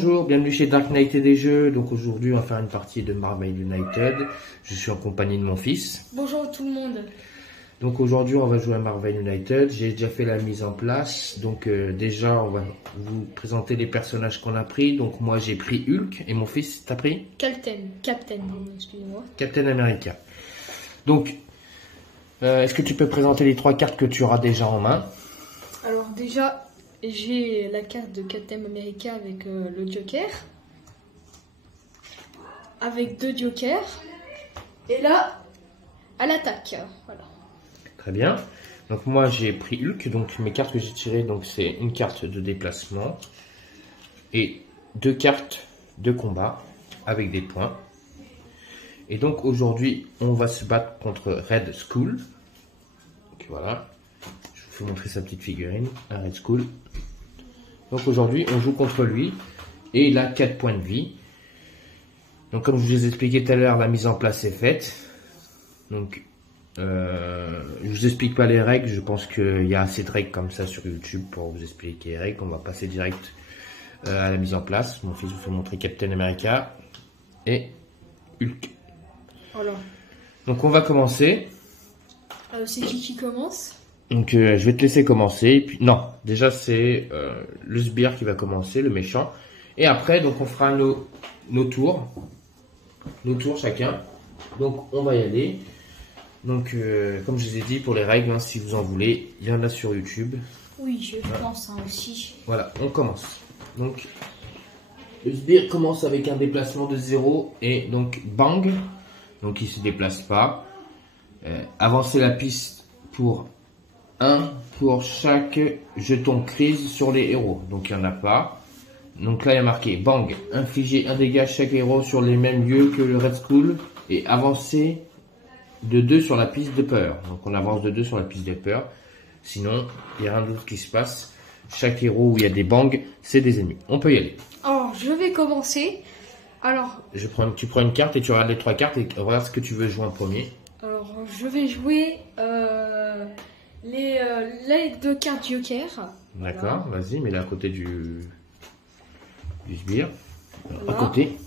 bonjour, bienvenue chez Dark Knight et des jeux. Donc aujourd'hui on va faire une partie de Marvel United. Je suis en compagnie de mon fils. Bonjour tout le monde. Donc aujourd'hui on va jouer à Marvel United. J'ai déjà fait la mise en place. Donc déjà on va vous présenter les personnages qu'on a pris. Donc moi j'ai pris Hulk et mon fils t'as pris Captain, excusez-moi. Captain America. Donc est-ce que tu peux présenter les 3 cartes que tu auras déjà en main? Alors déjà, j'ai la carte de Captain America avec le Joker. Avec 2 Jokers. Et là, à l'attaque. Voilà. Très bien. Donc moi j'ai pris Hulk. Donc mes cartes que j'ai tirées, donc c'est une carte de déplacement et 2 cartes de combat avec des points. Et donc aujourd'hui on va se battre contre Red Skull. Donc voilà. Je vous fais montrer sa petite figurine, un Red Skull. Donc aujourd'hui on joue contre lui et il a 4 points de vie. Donc comme je vous ai expliqué tout à l'heure, la mise en place est faite. Donc je vous explique pas les règles, je pense qu'il y a assez de règles comme ça sur YouTube pour vous expliquer les règles. On va passer direct à la mise en place. Mon fils vous fait montrer Captain America et Hulk. Voilà. Donc on va commencer. C'est qui commence? Donc je vais te laisser commencer. Et puis, non, déjà c'est le sbire qui va commencer, le méchant. Et après donc on fera nos tours. Nos tours chacun. Donc on va y aller. Donc comme je vous ai dit pour les règles, hein, si vous en voulez, il y en a sur YouTube. Oui, je pense aussi. Voilà, on commence. Donc le sbire commence avec un déplacement de 0 et donc bang. Donc il se déplace pas. Avancer la piste pour 1 pour chaque jeton crise sur les héros. Donc il n'y en a pas. Donc là il y a marqué bang. Infliger un dégât à chaque héros sur les mêmes lieux que le Red Skull. Et avancer de 2 sur la piste de peur. Donc on avance de 2 sur la piste de peur. Sinon il n'y a rien d'autre qui se passe. Chaque héros où il y a des bangs, c'est des ennemis. On peut y aller. Alors je vais commencer. Alors Tu prends une carte et tu regardes les 3 cartes et regarde ce que tu veux jouer en premier. Alors je vais jouer les 2 cartes Joker. D'accord, voilà. Vas-y, mets-les à côté du sbire. Voilà. À côté.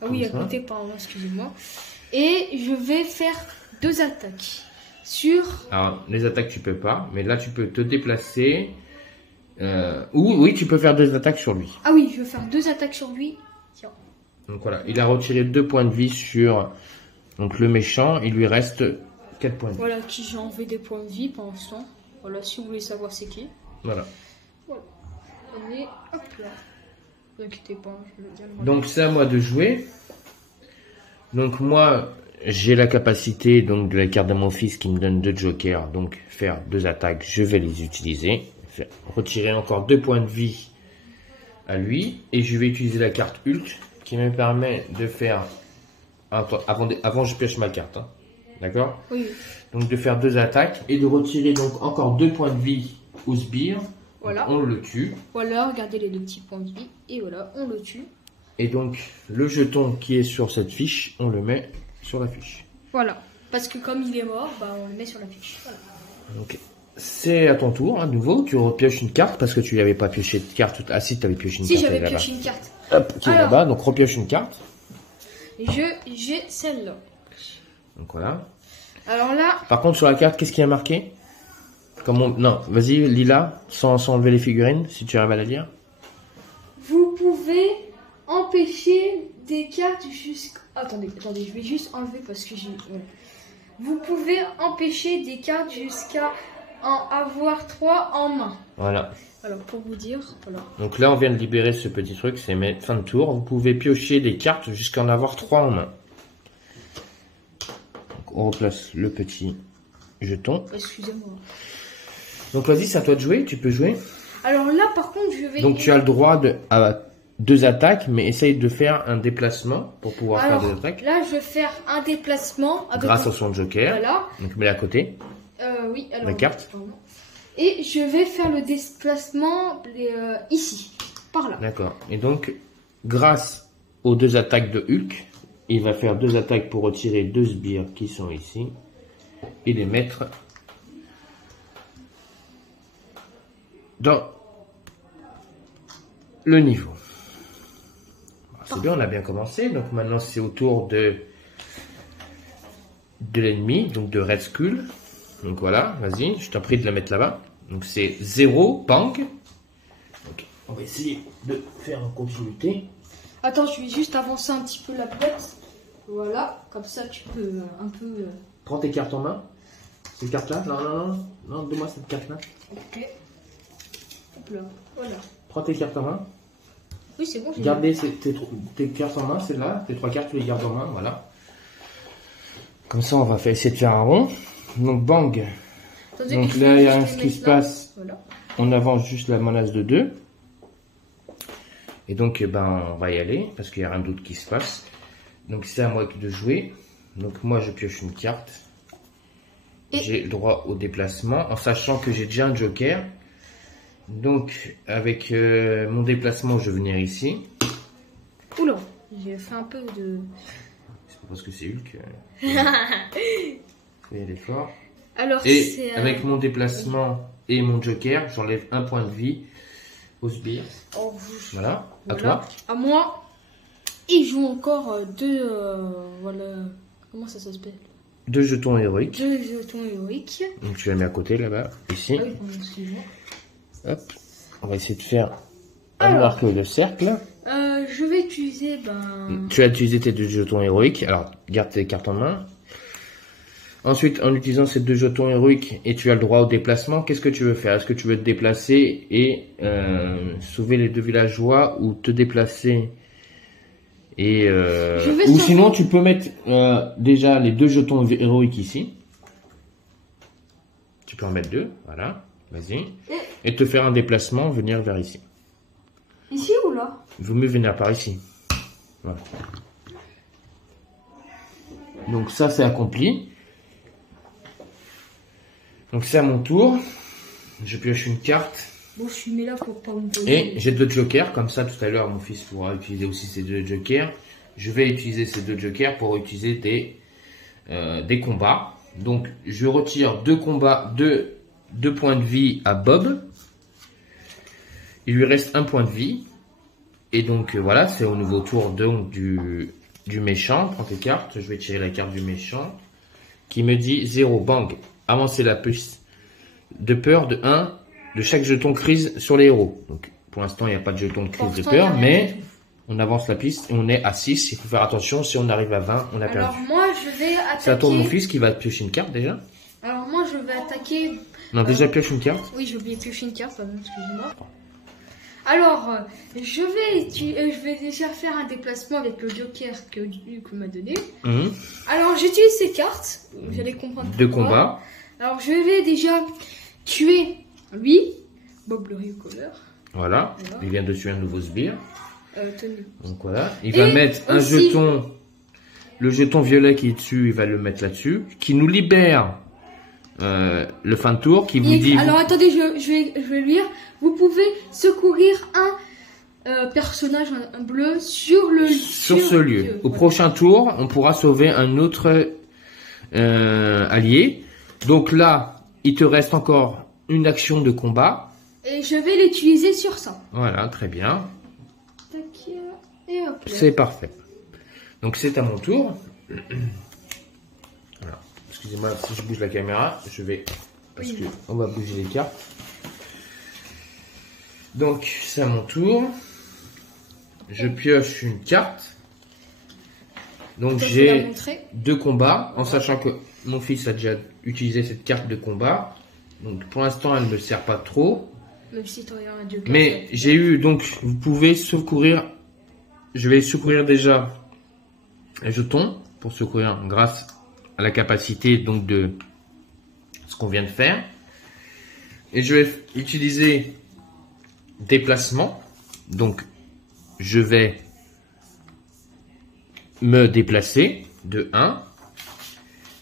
Ah oui, à côté, pardon, excusez-moi. Et je vais faire 2 attaques sur... Alors, les attaques, tu peux pas, mais là, tu peux te déplacer. Oui, tu peux faire 2 attaques sur lui. Ah oui, je vais faire 2 attaques sur lui. Tiens. Donc voilà, il a retiré 2 points de vie sur donc, le méchant. Il lui reste 4 points de vie. Voilà, qui j'ai enlevé des points de vie pour l'instant. Voilà, si vous voulez savoir c'est qui. Voilà. Voilà. Allez, hop là. Ne vous inquiétez pas, je vais bien le Donc c'est à moi de jouer. Donc moi, j'ai la capacité donc de la carte de mon fils qui me donne 2 jokers. Donc faire 2 attaques, je vais les utiliser. Retirer encore 2 points de vie à lui. Et je vais utiliser la carte Hulk qui me permet de faire... Avant je pioche ma carte. Hein. D'accord? Oui. Donc de faire 2 attaques et de retirer donc encore 2 points de vie au sbire. Voilà. On le tue. Voilà, regardez les 2 petits points de vie. Et voilà, on le tue. Et donc le jeton qui est sur cette fiche, on le met sur la fiche. Voilà. Parce que comme il est mort, bah, on le met sur la fiche. Voilà. Donc c'est à ton tour, à nouveau. Tu repioches une carte parce que tu n'avais pas pioché de carte. Ah si, tu avais pioché une Si, carte. j'avais pioché une carte. Hop, qui est là-bas. Donc repioche une carte. J'ai celle-là. Donc voilà. Alors là... Par contre sur la carte, qu'est-ce qui a marqué? Non, vas-y, Lila, sans enlever les figurines, si tu arrives à la lire. Vous pouvez empêcher des cartes jusqu'à... Attendez, je vais juste enlever parce que j'ai... Ouais. Vous pouvez empêcher des cartes jusqu'à en avoir 3 en main. Voilà. Alors, pour vous dire, voilà. Donc là, on vient de libérer ce petit truc, c'est fin de tour. Vous pouvez piocher des cartes jusqu'à en avoir 3 en main. Donc, on replace le petit jeton. Excusez-moi. Donc vas-y, c'est à toi de jouer, tu peux jouer. Alors là, par contre, je vais... Donc tu as le droit à 2 attaques, mais essaye de faire un déplacement pour pouvoir faire 2 attaques. Là, je vais faire un déplacement. Grâce à son joker. Voilà. Donc mets-le à côté. Oui, alors... La carte. Et je vais faire le déplacement ici, par là. D'accord. Et donc, grâce aux 2 attaques de Hulk, il va faire 2 attaques pour retirer 2 sbires qui sont ici et les mettre dans le niveau. C'est bien, on a bien commencé. Donc maintenant, c'est au tour de l'ennemi, donc de Red Skull. Donc voilà, vas-y, je t'en prie de la mettre là-bas. Donc c'est 0, bang. Ok, on va essayer de faire en continuité. Attends, je vais juste avancer un petit peu la boîte. Voilà, comme ça tu peux un peu... Prends tes cartes en main. Cette carte-là. Non, donne-moi cette carte-là. Ok. Hop là, voilà. Prends tes cartes en main. Oui, c'est bon. Gardez tes cartes en main, celle-là. Tes 3 cartes, tu les gardes en main, voilà. Comme ça, on va essayer de faire un rond. Donc, bang. Attendez, Donc là, il y a rien ce qui se passe. Voilà. On avance juste la menace de 2. Et donc, on va y aller, parce qu'il n'y a rien d'autre qui se passe. Donc, c'est à moi de jouer. Donc, moi, je pioche une carte. J'ai le droit au déplacement, en sachant que j'ai déjà un joker. Donc, avec mon déplacement, je vais venir ici. Oula, j'ai fait un peu de... C'est pas parce que c'est Hulk. Faut y aller fort. Alors, et avec mon déplacement et mon joker, j'enlève un point de vie au sbire. Oh, voilà, à toi. À moi. Il joue encore 2... voilà... Comment ça s'appelle? 2 jetons héroïques. 2 jetons héroïques. Donc tu la mets à côté là-bas, ici. Ah oui, excuse-moi. Hop. On va essayer de faire un arc de cercle. Je vais utiliser... Tu as utilisé tes 2 jetons héroïques. Alors, garde tes cartes en main. Ensuite, en utilisant ces 2 jetons héroïques et tu as le droit au déplacement, qu'est-ce que tu veux faire? Est-ce que tu veux te déplacer et sauver les 2 villageois ou te déplacer et ou sinon tu peux mettre déjà les 2 jetons héroïques ici. Tu peux en mettre 2, voilà, vas-y. Et te faire un déplacement, venir vers ici. Ici ou là? Il vaut mieux venir par ici. Voilà. Donc ça c'est accompli. Donc c'est à mon tour. Je pioche une carte. Bon, je suis mis là pour pas me donner. Et j'ai 2 jokers, comme ça tout à l'heure mon fils pourra utiliser aussi ces 2 jokers. Je vais utiliser ces 2 jokers pour utiliser des combats. Donc je retire 2 combats, 2 points de vie à Bob. Il lui reste 1 point de vie. Et donc voilà, c'est au nouveau tour donc, du méchant. Prends tes cartes, je vais tirer la carte du méchant. Qui me dit 0, bang. Avancer la puce de peur de 1 de chaque jeton crise sur les héros. Donc pour l'instant il n'y a pas de jeton de crise de peur, mais on avance la piste et on est à 6. Il faut faire attention, si on arrive à 20, on a perdu. Alors moi je vais attaquer... C'est à tour de mon fils qui va piocher une carte déjà. Alors moi je vais attaquer... Non, déjà pioche une carte. Oui, j'ai oublié de piocher une carte, pardon, excusez-moi. Alors, je vais déjà faire un déplacement avec le joker que Luc m'a donné. Alors j'utilise ces cartes, vous allez comprendre. 2 combats. Alors je vais déjà tuer lui, Bob le Recolor. Voilà, il vient de tuer un nouveau sbire. Donc voilà, il Et va mettre un jeton, le jeton violet qui est dessus, il va le mettre là-dessus, qui nous libère le fin de tour, qui vous dit... Alors attendez, je vais lire. Vous pouvez secourir un personnage bleu sur ce lieu. Au prochain tour, on pourra sauver un autre allié. Donc là, il te reste encore une action de combat. Et je vais l'utiliser sur ça. Voilà, très bien. Et hop. C'est parfait. Donc c'est à mon tour. Voilà. Excusez-moi, si je bouge la caméra, je vais... Parce que on va bouger les cartes. Donc c'est à mon tour. Je pioche une carte. Donc j'ai 2 combats, en sachant que mon fils a déjà utilisé cette carte de combat. Donc pour l'instant elle ne me sert pas trop. Même si mais j'ai eu, donc vous pouvez secourir. Je vais secourir déjà les jetons pour secourir grâce à la capacité donc de ce qu'on vient de faire. Et je vais utiliser déplacement. Donc je vais me déplacer de 1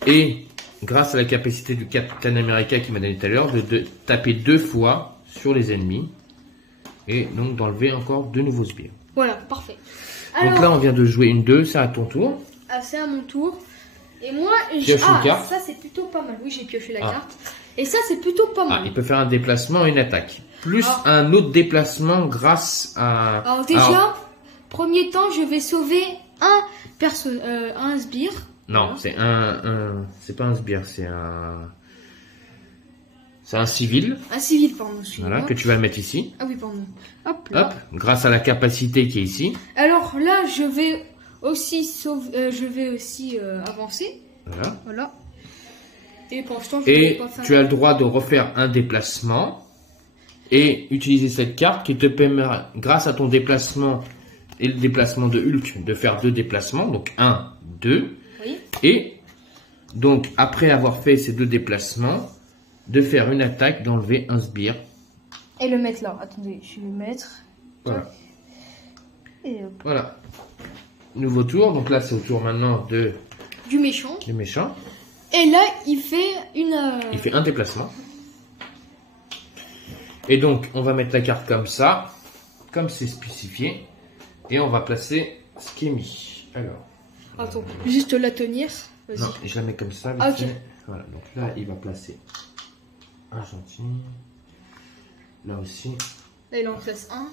et grâce à la capacité du Captain America qui m'a donné tout à l'heure de taper 2 fois sur les ennemis et donc d'enlever encore 2 nouveaux sbires. Voilà, parfait. Alors, donc là on vient de jouer une 2, c'est à ton tour. Ah, c'est à mon tour. Et moi, ça c'est plutôt pas mal. Oui, j'ai pioché la carte. Et ça c'est plutôt pas mal. Il peut faire un déplacement et une attaque. Plus un autre déplacement grâce à... Alors déjà, premier temps, je vais sauver un sbire. Non, c'est c'est pas un sbire, c'est un civil. Un civil, pardon. Voilà, que tu vas mettre ici. Ah oui, pardon. Hop là. Hop, grâce à la capacité qui est ici. Alors là, je vais aussi avancer. Voilà. Voilà. Et pour l'instant, je Et vais pas faire. tu as le droit de refaire un déplacement et utiliser cette carte qui te permettra, grâce à ton déplacement et le déplacement de Hulk, de faire 2 déplacements. Donc 1, 2. Oui. Et donc, après avoir fait ces 2 déplacements, de faire une attaque, d'enlever un sbire. Et le mettre là. Attendez, je vais le mettre. Voilà. Et hop. Voilà. Nouveau tour. Donc là, c'est au tour maintenant Du méchant. du méchant. Et là, il fait une. Il fait un déplacement. Et donc, on va mettre la carte comme ça, comme c'est spécifié. Et on va placer ce qui est mis. Alors. Attends, juste la tenir. Vas-y. Non, je la mets comme ça. Ah, ok. Voilà, donc là, il va placer un gentil. Là aussi. Là, il en place un.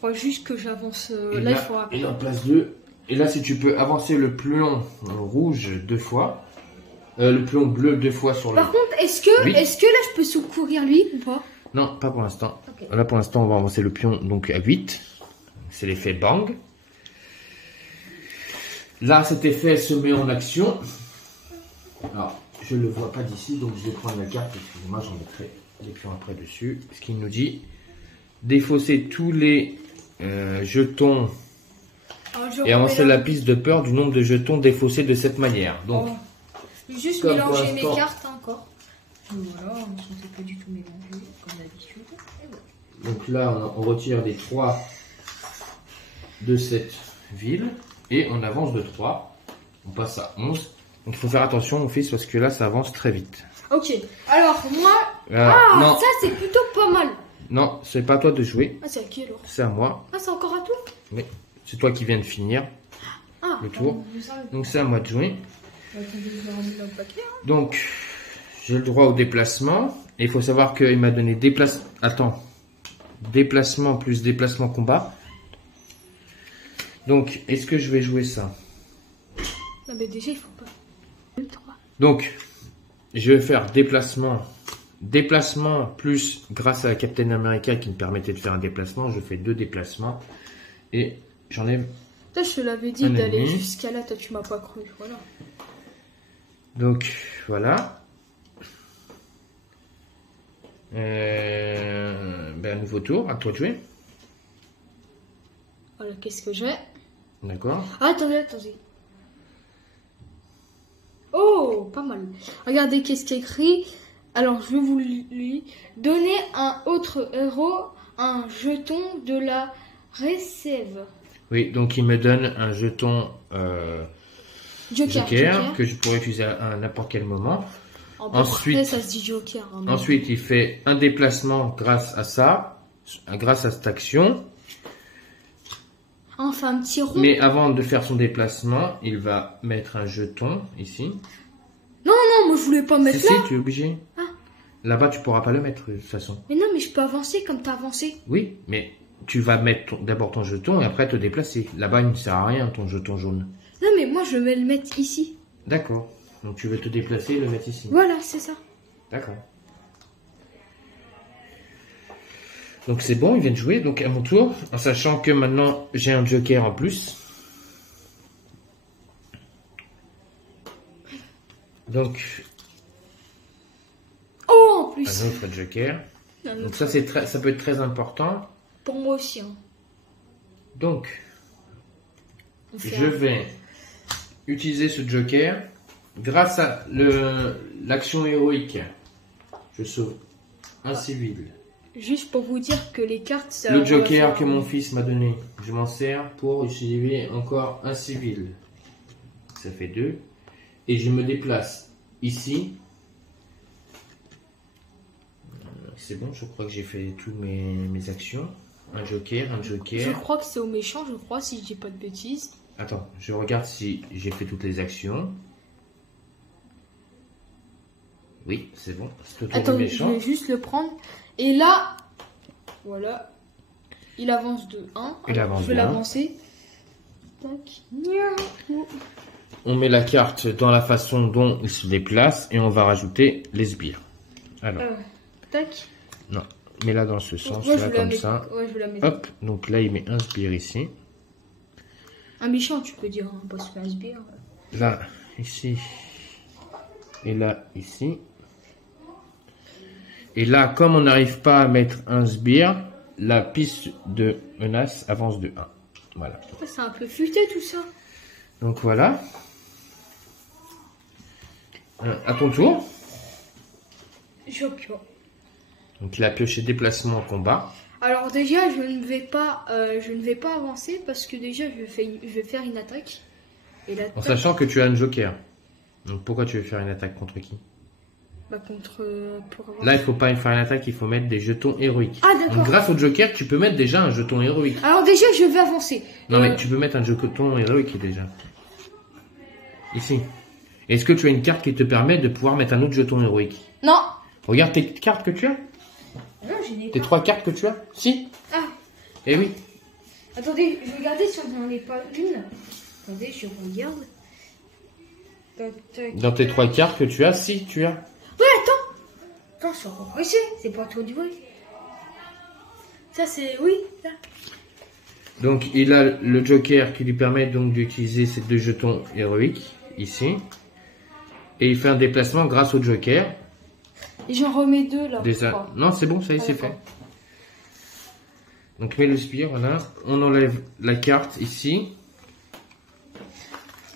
Faut juste que j'avance. Et Là, là, il faut. il en place 2. Et là, si tu peux avancer le pion rouge 2 fois, le pion bleu 2 fois sur le... Par contre, est-ce que Oui. là, je peux secourir lui ou pas? Non, pas pour l'instant. Ok. Là, pour l'instant, on va avancer le pion donc à 8. C'est l'effet bang. Là, cet effet se met en action. Alors, je ne le vois pas d'ici, donc je vais prendre la carte. Excusez-moi, j'en mettrai les pions après dessus. Ce qu'il nous dit, défausser tous les jetons Alors, je et avancer remets la piste de peur du nombre de jetons défaussés de cette manière. Donc, Oh. Je vais juste comme mélanger pour mes l'instant. cartes encore. Voilà, on ne s'est pas du tout mélangé comme d'habitude. Et voilà. donc là, on retire les 3 de cette ville et on avance de 3. On passe à 11. Donc, il faut faire attention, mon fils, parce que là, ça avance très vite. Ok, alors moi. Non, Ça c'est plutôt pas mal. non, c'est pas à toi de jouer, Ah, c'est à qui alors? c'est à moi. Ah, c'est encore à toi? Mais c'est toi qui viens de finir. Ah, Le tour. vous savez. Donc c'est à moi de jouer. Attendez, je vais remettre le paquet. Donc j'ai le droit au déplacement. Et il faut savoir qu'il m'a donné déplacement plus déplacement combat. Donc est-ce que je vais jouer ça? Non, mais déjà, il faut pas. 2, 3. Donc je vais faire déplacement plus grâce à la Captain America qui me permettait de faire un déplacement. Je fais 2 déplacements et j'enlève. Toi, je te l'avais dit Un d'aller ennemi. jusqu'à là, toi, tu m'as pas cru. Voilà. Donc voilà. Un nouveau tour, à toi de jouer. Voilà, qu'est-ce que j'ai? D'accord. Ah, attendez. Oh, pas mal. Regardez, qu'est-ce qu'il y a écrit. Alors, je vais vous lui donner un autre héros, un jeton de la réserve. Oui, donc il me donne un jeton Joker que je pourrais utiliser à n'importe quel moment. Ensuite, Ensuite- ça se dit Joker. Hein, Ensuite, il fait un déplacement grâce à ça, grâce à cette action. Enfin, un petit rond. Mais avant de faire son déplacement, il va mettre un jeton ici. Non, moi, je voulais pas mettre Si, là. tu es obligé. Ah. Là-bas, tu pourras pas le mettre de toute façon. Mais non, mais je peux avancer comme t'as avancé. Oui, mais tu vas mettre d'abord ton jeton et après te déplacer. Là-bas, il ne sert à rien ton jeton jaune. Non, mais moi, je vais le mettre ici. D'accord. Donc tu veux te déplacer et le mettre ici. Voilà, c'est ça. D'accord. Donc c'est bon, il vient de jouer, donc à mon tour, en sachant que maintenant j'ai un joker en plus. Donc Oh, en plus. un autre joker. Un Donc autre. ça peut être très important. Pour moi aussi. Hein. Donc On fait je un- vais utiliser ce joker grâce à l'action héroïque. Je sauve un civil. Juste pour vous dire que les cartes, ça. Le on va joker faire- que mon fils m'a donné, je m'en sers pour utiliser encore un civil. Ça fait 2. Et je me déplace ici. C'est bon, je crois que j'ai fait tous mes actions. Un joker. Je crois que c'est au méchant, je crois, si je dis pas de bêtises. Attends, je regarde si j'ai fait toutes les actions. Oui, c'est bon. C'est au tour du Attends, je méchant. vais juste le prendre. Et là, voilà. il avance de 1. Il avance je vais de 1. l'avancer. Tac. On met la carte dans la façon dont il se déplace et on va rajouter les sbires. Alors, Tac. non, mets-la dans ce sens, Ouais, là, comme ça. Ouais, je vais la mettre. Hop, donc là, il met un sbire ici. Un méchant, tu peux dire, hein, parce qu'un sbire. Là, ici. Et là, ici. Et là, comme on n'arrive pas à mettre un sbire, la piste de menace avance de 1. Voilà. C'est un peu futé tout ça. Donc voilà. À ton tour. Je vais piocher. Donc il a pioché déplacement en combat. Alors déjà, je ne vais pas avancer parce que déjà, je vais faire une attaque. Et là, En sachant que tu as un joker. Donc pourquoi tu veux faire une attaque contre qui? bah, contre pour avoir... Là, il faut pas faire une attaque, il faut mettre des jetons héroïques. Ah Donc d'accord. grâce au joker, tu peux mettre déjà un jeton héroïque. Alors déjà, je vais avancer. Non mais tu peux mettre un jeton héroïque déjà. Ici. Est-ce que tu as une carte qui te permet de pouvoir mettre un autre jeton héroïque? Non. Regarde tes cartes que tu as. Non, j'ai des... Tes 3 cartes que tu as. Si. Ah. Eh oui. Attendez, je vais regarder si on n'en est pas une. Attendez, je regarde. Tac, tac. Dans tes 3 cartes que tu as, si tu as. Ouais, attends. Attends, je suis encore pressé. C'est pas tout du bruit. Ça, c'est... Oui, là. Donc il a le joker qui lui permet donc d'utiliser ces 2 jetons héroïques ici. Et il fait un déplacement grâce au joker. Et j'en remets 2 là. Non, c'est bon, ça y est, c'est fait. Donc mets le spire, voilà. On enlève la carte ici.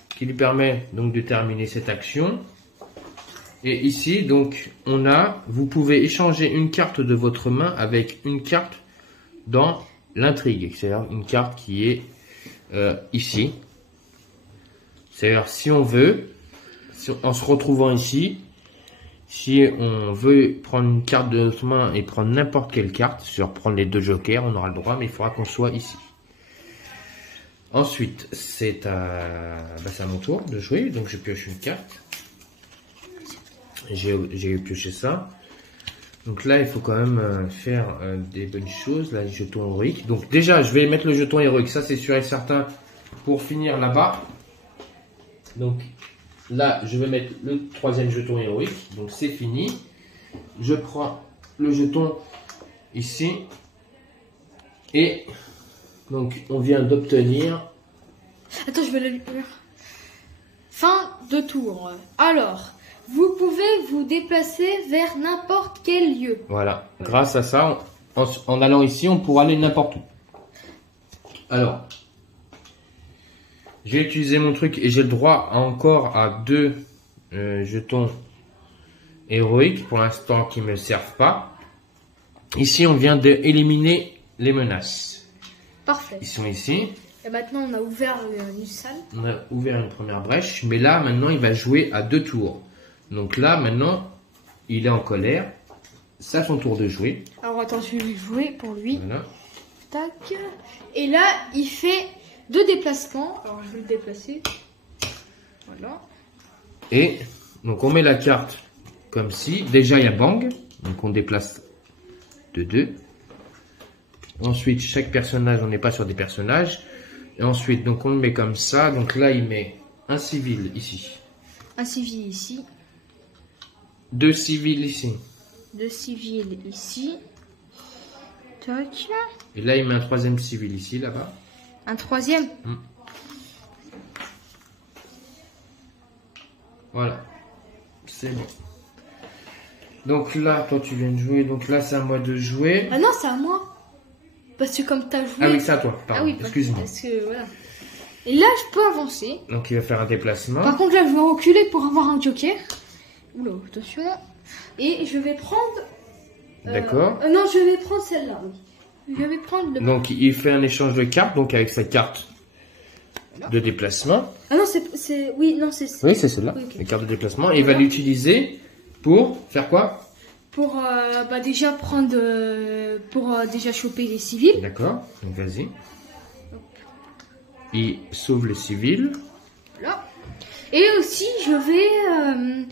Qui lui permet donc de terminer cette action. Et ici, donc, vous pouvez échanger une carte de votre main avec une carte dans l'intrigue. C'est-à-dire une carte qui est ici. C'est-à-dire, si on veut, en se retrouvant ici, si on veut prendre une carte de notre main et prendre n'importe quelle carte, sur prendre les 2 jokers, on aura le droit, mais il faudra qu'on soit ici. Ensuite, c'est à mon tour de jouer, donc je pioche une carte. J'ai pioché ça. Donc là, il faut quand même faire des bonnes choses. Là, les jetons héroïques. Donc déjà, je vais mettre le jeton héroïque. Ça, c'est sûr et certain pour finir là-bas. Donc là, je vais mettre le 3e jeton héroïque. Donc c'est fini. Je prends le jeton ici. Et donc, on vient d'obtenir... Attends, je vais le lire. Fin de tour. Alors... Vous pouvez vous déplacer vers n'importe quel lieu. Voilà. Grâce à ça, en allant ici, on pourra aller n'importe où. Alors, j'ai utilisé mon truc et j'ai le droit encore à 2 jetons héroïques pour l'instant qui ne me servent pas. Ici, on vient d'éliminer les menaces. Parfait. Ils sont ici. Et maintenant, on a ouvert une salle. On a ouvert une première brèche. Mais là, maintenant, il va jouer à 2 tours. Donc là, maintenant, il est en colère. C'est à son tour de jouer. Alors attends, je vais jouer pour lui. Voilà. Tac. Et là, il fait 2 déplacements. Alors je vais le déplacer. Voilà. Et donc on met la carte comme ci. Déjà, il y a bang. Donc on déplace de 2. Ensuite, chaque personnage, on n'est pas sur des personnages. Et ensuite, donc on le met comme ça. Donc là, il met un civil ici. Un civil ici. 2 civils ici. 2 civils ici. Tac. Et là, il met un 3e civil ici, là-bas. Un 3e. Voilà. C'est bon. Donc là, toi, tu viens de jouer. Donc là, c'est à moi de jouer. Ah non, c'est à moi. Parce que comme tu as joué... Ah oui, c'est à toi. Pardon. Ah oui, excuse-moi. Parce que, voilà. Et là, je peux avancer. Donc il va faire un déplacement. Par contre, là, je vais reculer pour avoir un joker. Oula, attention. Et je vais prendre... D'accord. Non, je vais prendre celle-là, oui. Je vais prendre le... Donc il fait un échange de cartes, donc avec sa carte de déplacement. Ah non, c'est... Oui, non, c'est... Oui, c'est celle-là, Oui, okay. la carte de déplacement. Et il va l'utiliser pour faire quoi? Pour déjà prendre... pour déjà choper les civils. D'accord, donc vas-y. Il sauve les civils. Voilà. Et aussi, je vais...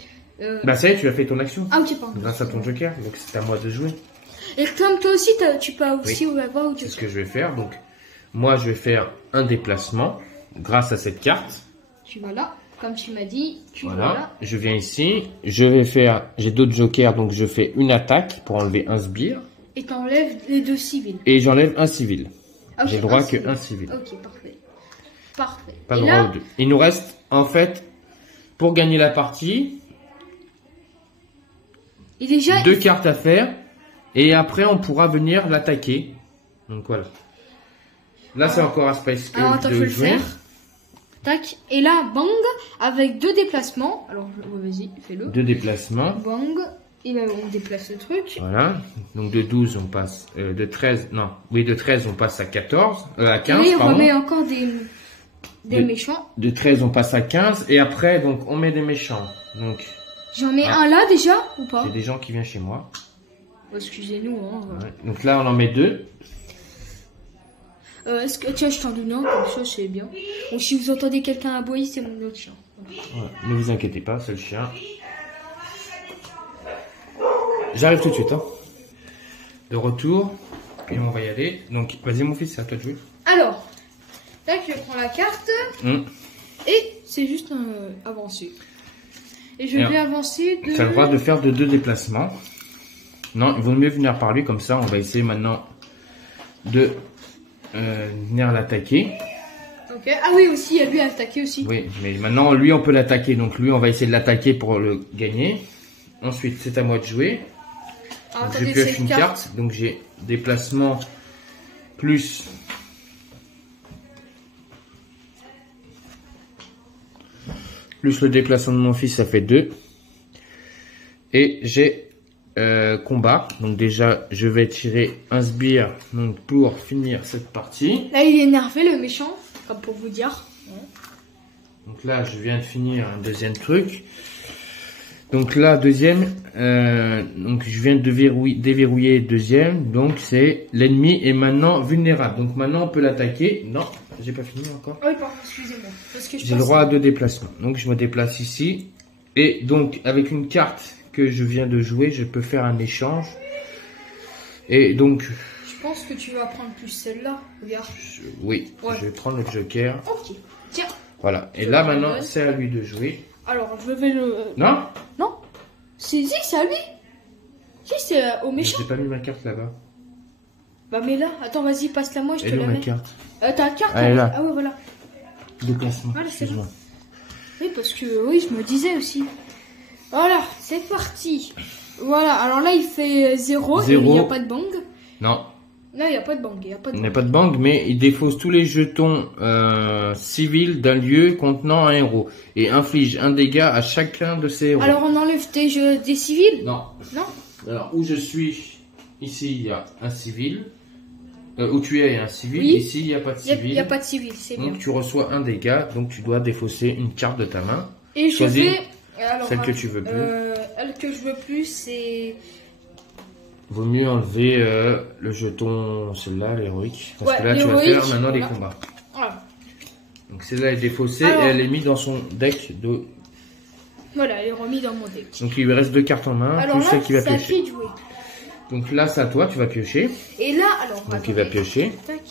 Bah ça y est, tu as fait ton action. Ah ok, pardon. Grâce à ton joker, donc c'est à moi de jouer. Et comme toi aussi, tu peux aussi avoir où tu C'est veux. ce que je vais faire. Donc, moi, je vais faire un déplacement grâce à cette carte. Tu vas là, comme tu m'as dit, tu vas Voilà. là. Je viens ici. Je vais faire. J'ai d'autres jokers, donc je fais une attaque pour enlever un sbire. Et t'enlèves les 2 civils. Et j'enlève un civil. Ah, ok, J'ai le droit un que civil. un civil. Ok, parfait. Parfait. Pas Et le droit là, aux deux. Il nous reste, en fait, pour gagner la partie, et déjà, 2 cartes à faire. Et après, on pourra venir l'attaquer. Donc voilà. Là, c'est encore à Space alors attends, de je vais le jouer. faire. Tac. Et là, bang, avec 2 déplacements. Alors, vas-y, fais-le. 2 déplacements. Bang. Et là, on déplace le truc. Voilà. Donc de 12, on passe. De 13, non. Oui, de 13, on passe à 14. À 15, Et on pardon. remet encore des De- méchants. De 13, on passe à 15. Et après, donc, on met des méchants. Donc, J'en mets un là déjà, ou pas? il y a des gens qui viennent chez moi. Excusez-nous, hein. Ouais. Donc là, on en met 2. Est-ce que tiens, je t'en donne un, comme ça c'est bien. Bon, si vous entendez quelqu'un aboyer, c'est mon autre chien. Ouais, ne vous inquiétez pas, c'est le chien. J'arrive tout de suite. Hein. De retour. Et on va y aller. Donc, vas-y mon fils, c'est à toi de jouer. Alors, tac, je prends la carte Hum. et c'est juste avancer. Et je Et vais avancer de. Tu as le droit de faire de 2 déplacements. Non, il vaut mieux venir par lui, comme ça on va essayer maintenant de venir l'attaquer. Ok. Ah oui, aussi, il y a lui à attaquer aussi. Oui, mais maintenant lui on peut l'attaquer, donc lui on va essayer de l'attaquer pour le gagner. Ensuite c'est à moi de jouer. Alors, Donc, attendez, je pioche cette une carte, donc j'ai déplacement plus le déplacement de mon fils, ça fait 2. Et j'ai combat, donc déjà je vais tirer un sbire donc, pour finir cette partie. Là, il est énervé, le méchant, comme pour vous dire. Donc là je viens de finir un deuxième truc. Donc là deuxième, donc je viens de déverrouiller deuxième, donc c'est l'ennemi est maintenant vulnérable. Donc maintenant on peut l'attaquer. Non, j'ai pas fini encore. Oh, oui, pardon, excusez-moi. Parce que J'ai le droit à 2 déplacements. Donc je me déplace ici. Et donc avec une carte que je viens de jouer, je peux faire un échange. Et donc, Je pense que tu vas prendre plus celle-là. Regarde. oui, Ouais. je vais prendre le joker. Ok. Tiens. Voilà. Et Je là le maintenant, donne. c'est à lui de jouer. Alors, je vais le. Non, Non. C'est à lui. Si, c'est au mais méchant. j'ai pas mis ma carte là-bas. Bah, mais là, attends, vas-y, passe-la moi, je Elle te est où la ma mets. carte? Ta carte Elle est là. Ah ouais, voilà. Déplacement. Voilà, c'est excuse-moi. Oui, parce que oui, je me disais aussi. Voilà, c'est parti. Voilà, alors là, il fait 0 et il Zéro. n'y a pas de bang. Non, Là, il n'y a pas de bang. Il n'y a pas de il n'y a bang. pas de banque, mais il défausse tous les jetons civils d'un lieu contenant un héros et inflige un dégât à chacun de ces héros. Alors, on enlève des jeux des civils. Non. Non. Alors, où je suis, ici, il y a un civil. Où tu es, il y a un civil. Oui. Ici, il n'y a pas de Il civil. n'y a pas de civil, c'est bien. Donc, tu reçois un dégât. Donc, tu dois défausser une carte de ta main. Et je choisis vais. Alors, celle que tu veux plus. Celle que je veux plus, c'est. Vaut mieux enlever le jeton, celle-là, l'héroïque. Parce Ouais, que là, tu vas l'héroïque, faire maintenant les voilà. combats. Voilà. Donc, celle-là est défaussée Alors. et elle est mise dans son deck de. Voilà, elle est remise dans mon deck. Donc, il lui reste 2 cartes en main, Alors plus là, celle qui va c'est à piocher. qui de jouer. Donc, là, c'est à toi, tu vas piocher. Et là, alors. Donc, il va attendez. piocher. Tac.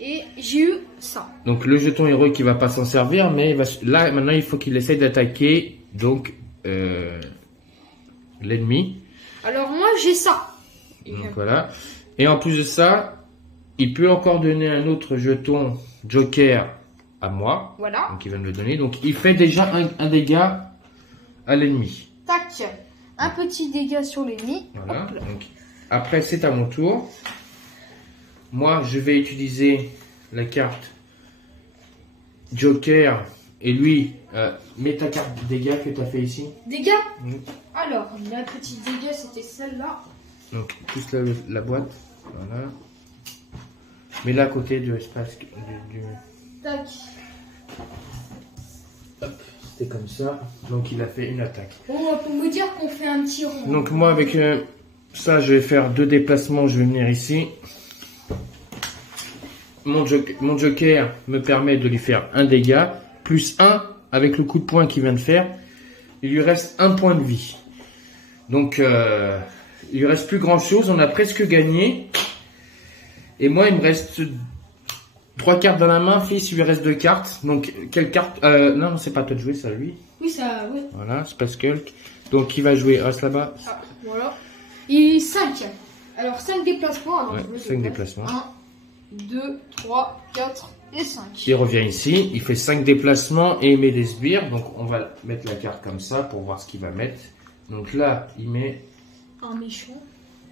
Et j'ai eu ça. Donc le jeton héroïque il va pas s'en servir, mais il va, là maintenant il faut qu'il essaye d'attaquer donc l'ennemi. Alors moi j'ai ça. Et Donc voilà. Et en plus de ça, il peut encore donner un autre jeton joker à moi. voilà. Donc il va me le donner. Donc il fait déjà un dégât à l'ennemi. Tac. Un petit dégât sur l'ennemi. Voilà. Hop là. Donc après c'est à mon tour. Moi je vais utiliser la carte joker. Et lui, mets ta carte de dégâts que tu as fait ici. Dégâts. Mm. Alors, la petite dégât c'était celle-là. Donc, plus la boîte. Voilà. Mets-la à côté de l'espace du... Tac. Hop, c'était comme ça. Donc, il a fait une attaque. Bon, pour vous dire qu'on fait un petit rond. Donc, moi, avec ça, je vais faire 2 déplacements. Je vais venir ici. Mon joker me permet de lui faire un dégât. Plus 1 avec le coup de poing qu'il vient de faire. Il lui reste 1 point de vie. Donc, Il lui reste plus grand chose, on a presque gagné. Et moi, il me reste 3 cartes dans la main, fils, il lui reste 2 cartes. Donc, quelle carte non, c'est pas à toi de jouer, ça, lui. Oui, ça, oui. Voilà, c'est Pascal. Donc, il va jouer, reste là-bas. Ah, voilà. Et 5. Alors, 5 déplacements. Alors, Ouais, 5 déplacements. 1, 2, 3, 4 et 5. Il revient ici, il fait 5 déplacements et il met des sbires. Donc, on va mettre la carte comme ça pour voir ce qu'il va mettre. Donc là, il met Un méchant.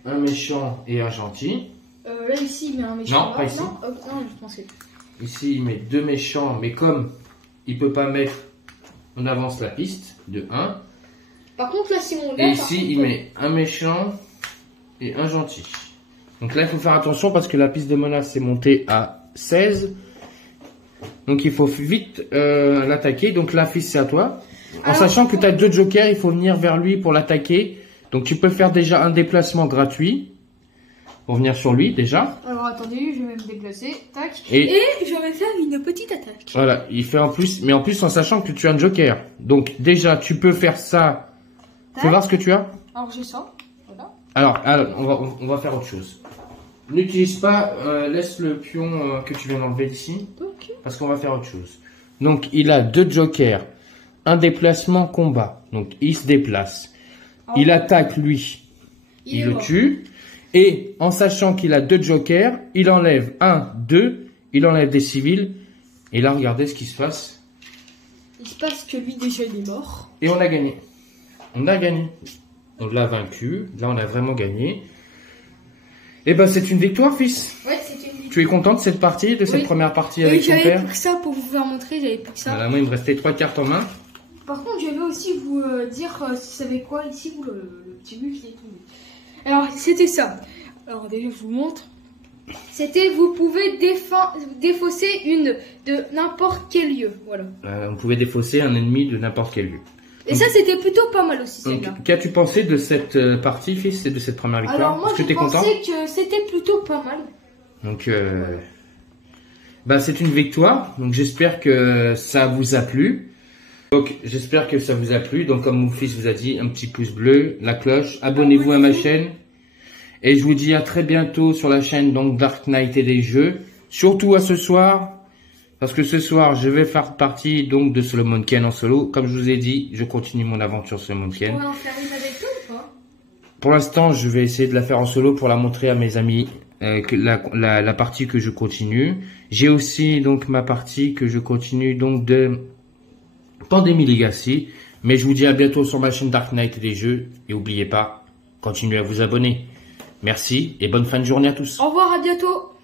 un méchant et un gentil. Là, ici, il met un méchant. Non, pas ici. Non, non, je pensais. Ici, il met 2 méchants, mais comme il peut pas mettre, on avance la piste de 1. Par contre, là, c'est mon Et ici, il met un méchant et un gentil. Donc là, il faut faire attention parce que la piste de menace est montée à 16. Donc il faut vite l'attaquer. Donc là, fils, c'est à toi. En sachant que tu as 2 jokers, il faut venir vers lui pour l'attaquer. Donc tu peux faire déjà un déplacement gratuit. Pour venir sur lui déjà. Alors attendez, je vais me déplacer. Tac. Et je vais faire une petite attaque. voilà, il fait en plus, mais en plus en sachant que tu as un joker. Donc déjà, tu peux faire ça. Faut voir ce que tu as. Alors j'ai ça. Voilà. Alors on va faire autre chose. N'utilise pas, laisse le pion que tu viens d'enlever d'ici. Ok. Parce qu'on va faire autre chose. Donc il a 2 jokers. Un déplacement combat. Donc il se déplace. Il attaque lui. Il le tue. Et en sachant qu'il a 2 jokers, il enlève 1, 2. Il enlève des civils. Et là, regardez ce qui se passe. Il se passe que lui déjà il est mort. Et on a gagné. On a gagné. On l'a vaincu. Là, on a vraiment gagné. Et ben, c'est une victoire, fils. Ouais, c'était une victoire. Tu es content de cette partie, de cette première partie avec ton j'avais père? plus que ça pour vous faire montrer, j'avais plus que ça. Voilà, moi, il me restait 3 cartes en main. Par contre, je vais aussi vous dire, si vous savez quoi, ici, vous, le petit but qui est tombé. Alors, c'était ça. Alors, déjà, je vous montre. C'était, vous pouvez défausser une de n'importe quel lieu. Voilà. On pouvait défausser un ennemi de n'importe quel lieu. Et ça, c'était plutôt pas mal aussi, celle-là. Qu'as-tu pensé de cette partie, fils, et de cette première victoire? Alors, moi, Est-ce que je tu es content? pensais que c'était plutôt pas mal. Donc, bah, c'est une victoire. Donc, j'espère que ça vous a plu. Donc, j'espère que ça vous a plu. Donc, comme mon fils vous a dit, un petit pouce bleu, la cloche. Abonnez-vous à ma chaîne. Et je vous dis à très bientôt sur la chaîne donc Dark Knight et des jeux. Surtout à ce soir. Parce que ce soir, je vais faire partie donc de Solomon Kane en solo. Comme je vous ai dit, je continue mon aventure Solomon Kane. On va en faire une avec toi ou pas? Pour l'instant, je vais essayer de la faire en solo pour la montrer à mes amis. Que la partie que je continue. J'ai aussi donc ma partie que je continue donc de Pandemic Legacy. Mais je vous dis à bientôt sur ma chaîne Dark Knight et des jeux. Et n'oubliez pas, continuez à vous abonner. Merci et bonne fin de journée à tous. Au revoir, à bientôt.